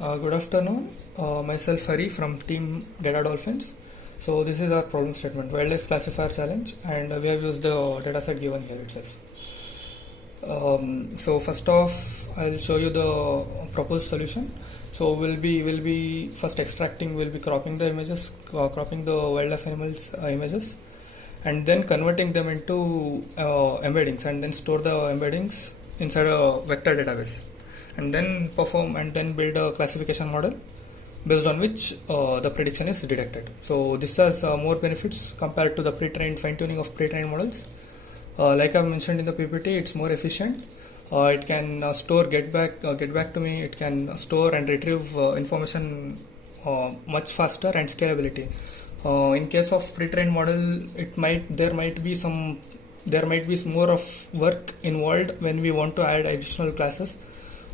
Good afternoon. Myself Hari from Team Data Dolphins. So this is our problem statement: wildlife classifier challenge, and we have used the dataset given here itself. So first off, I'll show you the proposed solution. So we'll be first extracting, we'll be cropping the images, cropping the wildlife animals images, and then converting them into embeddings, and then store the embeddings inside a vector database, and then build a classification model based on which the prediction is detected. So this has more benefits compared to the pre-trained fine-tuning of pre-trained models. Like I've mentioned in the PPT, it's more efficient. It can store get back to me. It can store and retrieve information much faster, and scalability. In case of pre-trained model, there might be more of work involved when we want to add additional classes.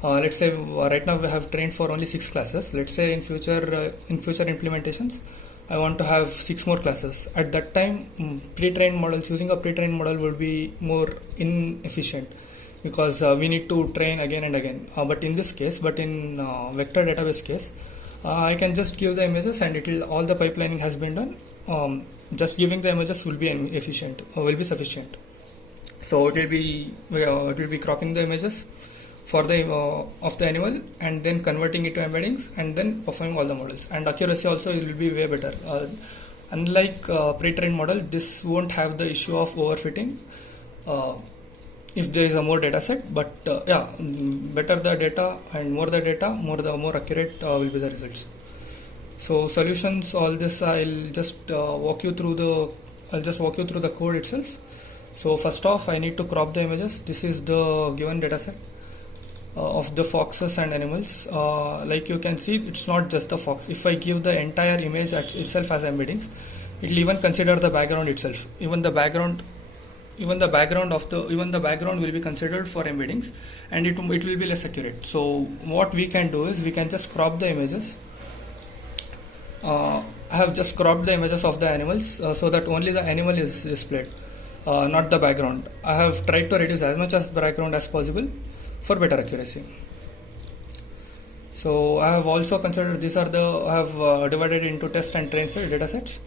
Let's say right now we have trained for only 6 classes. Let's say in future implementations, I want to have 6 more classes. At that time, using a pre-trained model would be more inefficient, because we need to train again and again. But in vector database case, I can just give the images, and all the pipelining has been done. Just giving the images will be sufficient. So it will be cropping the images for of the animal, and then converting it to embeddings, and then performing all the models. And accuracy also will be way better. Unlike pre-trained model, this won't have the issue of overfitting if there is a more data set. But better the data and more the data, more accurate will be the results. So solutions, all this I'll just walk you through the code itself. So first off, I need to crop the images. This is the given data set of the foxes and animals. Like you can see, it's not just the fox. If I give the entire image itself as embeddings, it will even consider the background itself. Even the background will be considered for embeddings, and it will be less accurate. So what we can do is we can just crop the images. I have just cropped the images of the animals so that only the animal is displayed, not the background. I have tried to reduce as much as background as possible for better accuracy. So I have also considered I have divided it into test and train datasets.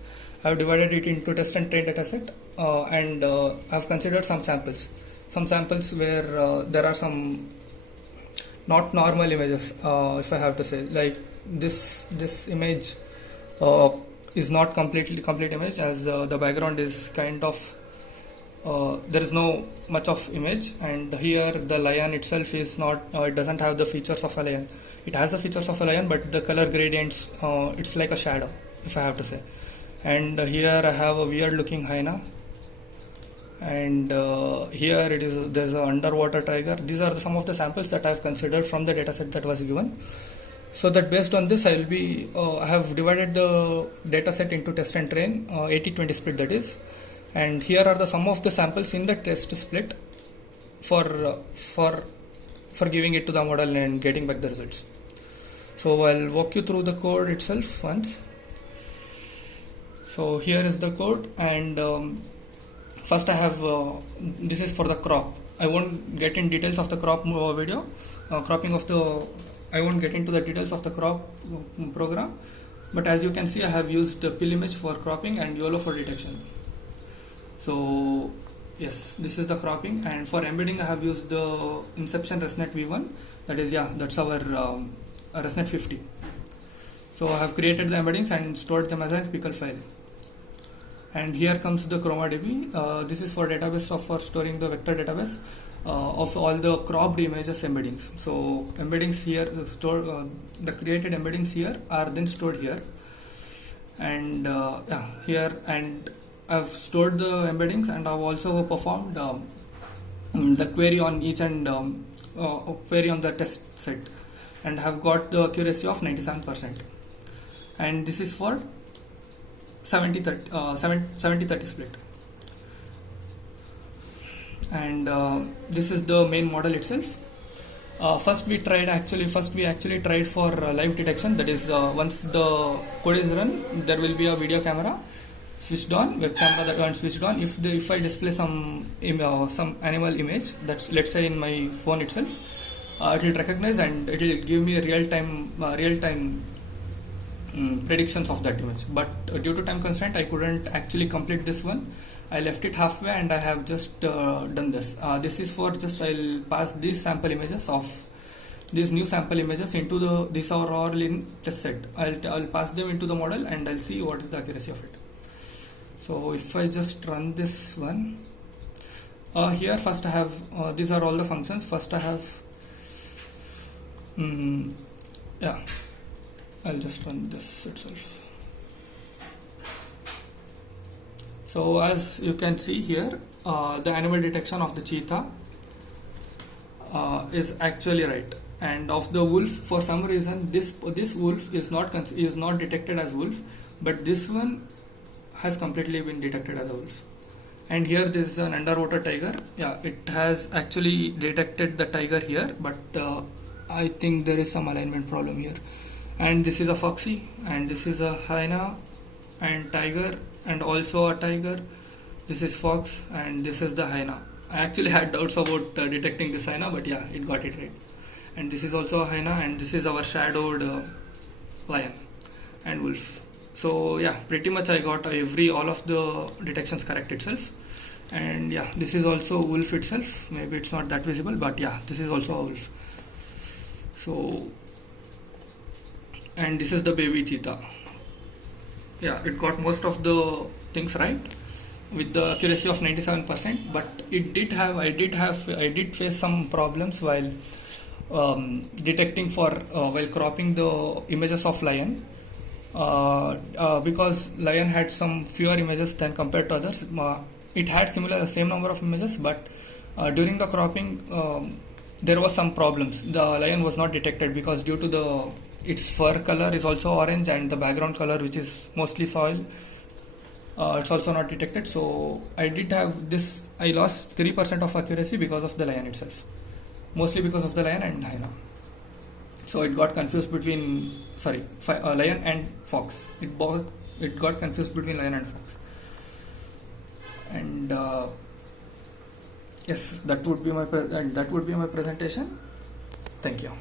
I have divided it into test and train dataset, and I have considered some samples where there are some not normal images, if I have to say. Like this image is not complete image, as the background is kind of there is no much of image, and here the lion itself is not, it doesn't have the features of a lion. It has the features of a lion, but the color gradients, it's like a shadow, if I have to say. And here I have a weird looking hyena, and here there's an underwater tiger. These are some of the samples that I have considered from the dataset that was given. So that based on this, I have divided the dataset into test and train, 80-20 split that is. And here are some of the samples in the test split for giving it to the model and getting back the results. So I'll walk you through the code itself once. So here is the code, and first I have this is for the crop. I won't get in details of the crop video, I won't get into the details of the crop program, but as you can see, I have used the pill image for cropping and YOLO for detection. So yes, this is the cropping, and for embedding I have used the Inception ResNet V1. That's our ResNet 50. So I have created the embeddings and stored them as a pickle file. And here comes the ChromaDB. This is for storing the vector database of all the cropped images embeddings. So embeddings here the created embeddings here are then stored here, and here, and I've stored the embeddings, and I've also performed the query on each and query on the test set, and have got the accuracy of 97%. And this is for 70-30 split. And this is the main model itself. First we actually tried for live detection. That is, once the code is run, there will be a video camera switched on, web camera that is switched on. If I display some animal image, that's, let's say, in my phone itself, it will recognize and it will give me a real-time predictions of that image. But due to time constraint, I couldn't actually complete this one. I left it halfway and I have just done this. This is for just I'll pass these sample images of these new sample images into these are all in test set. I'll pass them into the model and I'll see what is the accuracy of it. So if I just run this one, here first I have these are all the functions. First I have yeah, I'll just run this itself. So as you can see here, the animal detection of the cheetah is actually right, and of the wolf, for some reason this wolf is not detected as wolf, but this one has completely been detected as a wolf. And here this is an underwater tiger. Yeah, it has actually detected the tiger here, but I think there is some alignment problem here. And this is a foxy, and this is a hyena and tiger, and also a tiger. This is fox, and this is the hyena. I actually had doubts about detecting this hyena, but yeah, it got it right. And this is also a hyena, and this is our shadowed lion and wolf. So yeah, pretty much I got all of the detections correct itself. And yeah, this is also wolf itself. Maybe it's not that visible, but yeah, this is also a wolf. So, and this is the baby cheetah. Yeah, it got most of the things right with the accuracy of 97%, but I did face some problems while detecting while cropping the images of lion, because lion had some fewer images than compared to others. It had same number of images, but during the cropping there was some problems. The lion was not detected because due to its fur color is also orange, and the background color, which is mostly soil, it's also not detected. So I did have this. I lost 3% of accuracy because of the lion itself, mostly because of the lion and hyena. So it got confused between lion and fox. It got confused between lion and fox. And yes, that would be my presentation. Thank you.